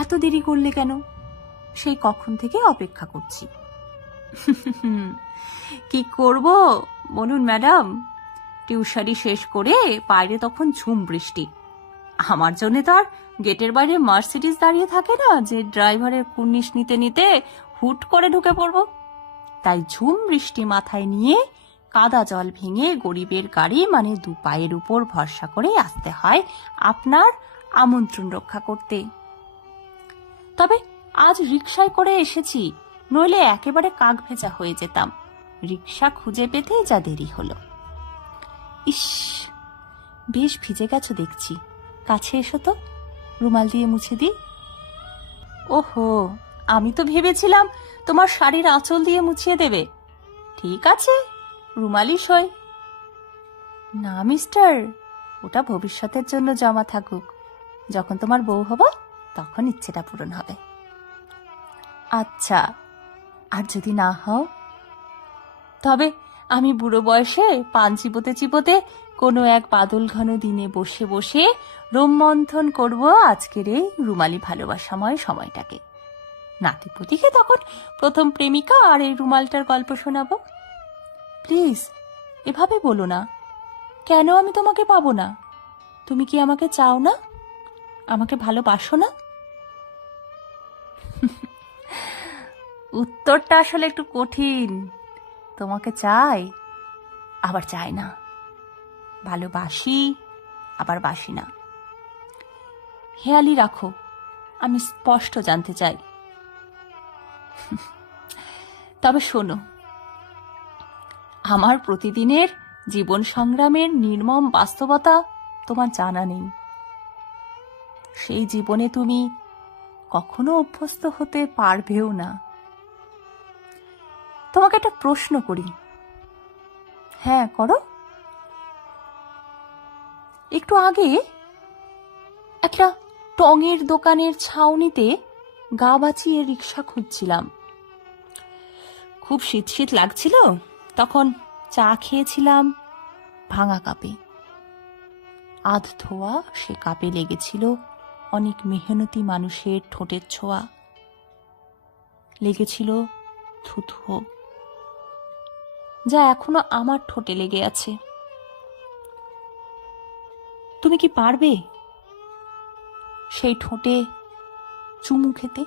এত দেরি করলে কেন? সেই কখন থেকে অপেক্ষা করছি। কি করব? বলুন, ম্যাডাম। টিউশারি শেষ করে বাইরে তখন ঝুম বৃষ্টি। আমার জন্য তো আর গেটের বাইরে মার্সিডিস দাঁড়িয়ে থাকে না যে ড্রাইভারের কুর্নিশ নিতে নিতে হুট করে ঢুকে পড়ব। তাই ঝুম বৃষ্টি মাথায় নিয়ে কাদা জল ভেঙে গরিবের গাড়ি মানে দু পায়ের উপর ভরসা করে আসতে হয় আপনার আমন্ত্রণ রক্ষা করতে। তবে আজ রিক্সায় করে এসেছি, নইলে একেবারে কাক ভেজা হয়ে যেতাম। রিক্সা খুঁজে পেতেই যা দেরি হলো। ইস, বেশ ভিজে গেছো দেখছি। কাছে এসো তো, রুমাল দিয়ে মুছে দিই। ওহো, আমি তো ভেবেছিলাম তোমার শাড়ির আঁচল দিয়ে মুছিয়ে দেবে। ঠিক আছে রুমালি সই। না, মিস্টার, ওটা ভবিষ্যতের জন্য জমা থাকুক। যখন তোমার বউ হব তখন ইচ্ছেটা পূরণ হবে। আচ্ছা আর যদি না হও? তবে আমি বুড়ো বয়সে পান চিবোতে চিবোতে কোনো এক বাদল ঘন দিনে বসে বসে রোমমন্থন করব আজকের এই রুমালি ভালোবাসাময় সময়টাকে। নাতিপুতিকে তখন প্রথম প্রেমিকা আর এই রুমালটার গল্প শোনাবো? প্লিজ, এভাবে বলো না। কেন আমি তোমাকে পাবো না? তুমি কি আমাকে চাও না? আমাকে ভালোবাসো না? উত্তরটা আসলে একটু কঠিন। তোমাকে চাই, আবার চাই না। ভালোবাসি, আবার বাসি না। হেয়ালি রাখো, আমি স্পষ্ট জানতে চাই। তবে শোনো, আমার প্রতিদিনের জীবন সংগ্রামের নির্মম বাস্তবতা তোমার জানা নেই। সেই জীবনে তুমি কখনো অভ্যস্ত হতে পারবেও না। তোমাকে একটা প্রশ্ন করি। হ্যাঁ করো। একটু আগে একটা টঙের দোকানের ছাউনিতে গা বাঁচিয়ে রিক্সা খুঁজছিলাম। খুব শীত শীত লাগছিল, তখন চা খেয়েছিলাম ভাঙা কাপে। আধ ধোয়া সে কাপে লেগেছিল। অনেক মেহনতি মানুষের ঠোঁটের ছোঁয়া। লেগেছিল থুথু। যা এখনও আমার ঠোঁটে লেগে আছে। তুমি কি পারবে? সেই ঠোঁটে চুমু খেতে?